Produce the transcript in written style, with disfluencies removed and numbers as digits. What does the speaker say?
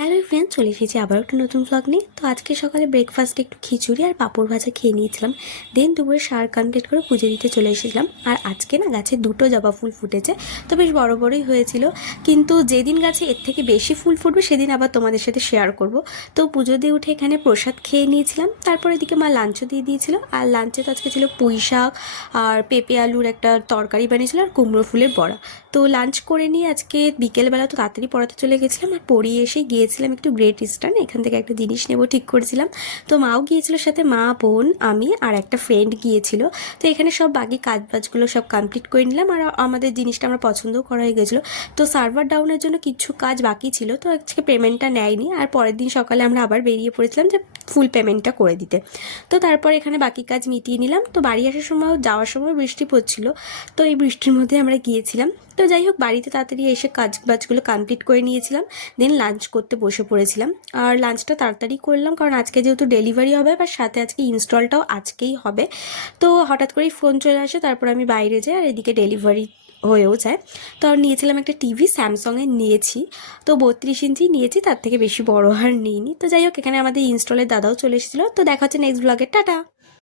Hello friend, চলে এসেছি আবার একটা নতুন ব্লগ নিয়ে। তো আজকে সকালে ব্রেকফাস্টে একটু খিচুড়ি আর পাঁপড় ভাজা খেয়ে নিয়েছিলাম। দেন দুপুরে সার কমপ্লিট করে পুজো দিতে চলে এসেছিলাম। আর আজকে না গাছে দুটো জবা ফুল ফুটেছে, তো বেশ বড় বড়ই হয়েছিল। কিন্তু যেদিন গাছে এর থেকে বেশি ফুল ফুটবে সেদিন আবার তোমাদের সাথে শেয়ার করব। তো পুজো দিয়ে উঠে এখানে প্রসাদ খেয়ে নিয়েছিলাম। তারপরে এদিকে মা লাঞ্চও দিয়ে দিয়েছিল। আর লাঞ্চে তো আজকে ছিল পুঁই শাক আর পেঁপে আলুর একটা তরকারি বানিয়েছিল আর কুমড়ো ফুলের বড়া। তো লাঞ্চ করে নিয়ে আজকে বিকেলবেলা তো তাড়াতাড়ি পড়াতে চলে গেছিলাম। আর পড়িয়ে এসে গিয়েছিলাম একটু গ্রেট ইস্টার্ন, এখান থেকে একটা জিনিস নেব ঠিক করেছিলাম। তো মাও গিয়েছিল সাথে, মা, বোন, আমি আর একটা ফ্রেন্ড গিয়েছিল। তো এখানে সব বাকি কাজবাজগুলো সব কমপ্লিট করে নিলাম। আর আমাদের জিনিসটা আমরা পছন্দও করা হয়ে গেছিলো। তো সার্ভার ডাউনের জন্য কিছু কাজ বাকি ছিল, তো আজকে পেমেন্টটা নেয়নি। আর পরের দিন সকালে আমরা আবার বেরিয়ে পড়েছিলাম যে ফুল পেমেন্টটা করে দিতে। তো তারপর এখানে বাকি কাজ মিটিয়ে নিলাম। তো বাড়ি আসার সময়, যাওয়ার সময় বৃষ্টি পড়ছিল। তো এই বৃষ্টির মধ্যে আমরা গিয়েছিলাম। তো যাই হোক, বাড়িতে তাড়াতাড়ি এসে কাজবাজগুলো কমপ্লিট করে নিয়েছিলাম। দেন লাঞ্চ করতে বসে পড়েছিলাম। আর লাঞ্চটা তাড়াতাড়ি করলাম, কারণ আজকে যেহেতু ডেলিভারি হবে, আর সাথে আজকে ইনস্টলটাও আজকেই হবে। তো হঠাৎ করেই ফোন চলে আসে, তারপর আমি বাইরে যাই আর এদিকে ডেলিভারি হয়েও যায়। তো আর নিয়েছিলাম একটা টিভি, স্যামসংয়ের নিয়েছি। তো 32 ইঞ্চি নিয়েছি, তার থেকে বেশি বড় আর নিইনি। তো যাই হোক, এখানে আমাদের ইনস্টলের দাদাও চলে এসেছিলো। তো দেখা হচ্ছে নেক্সট ব্লগে, টাটা।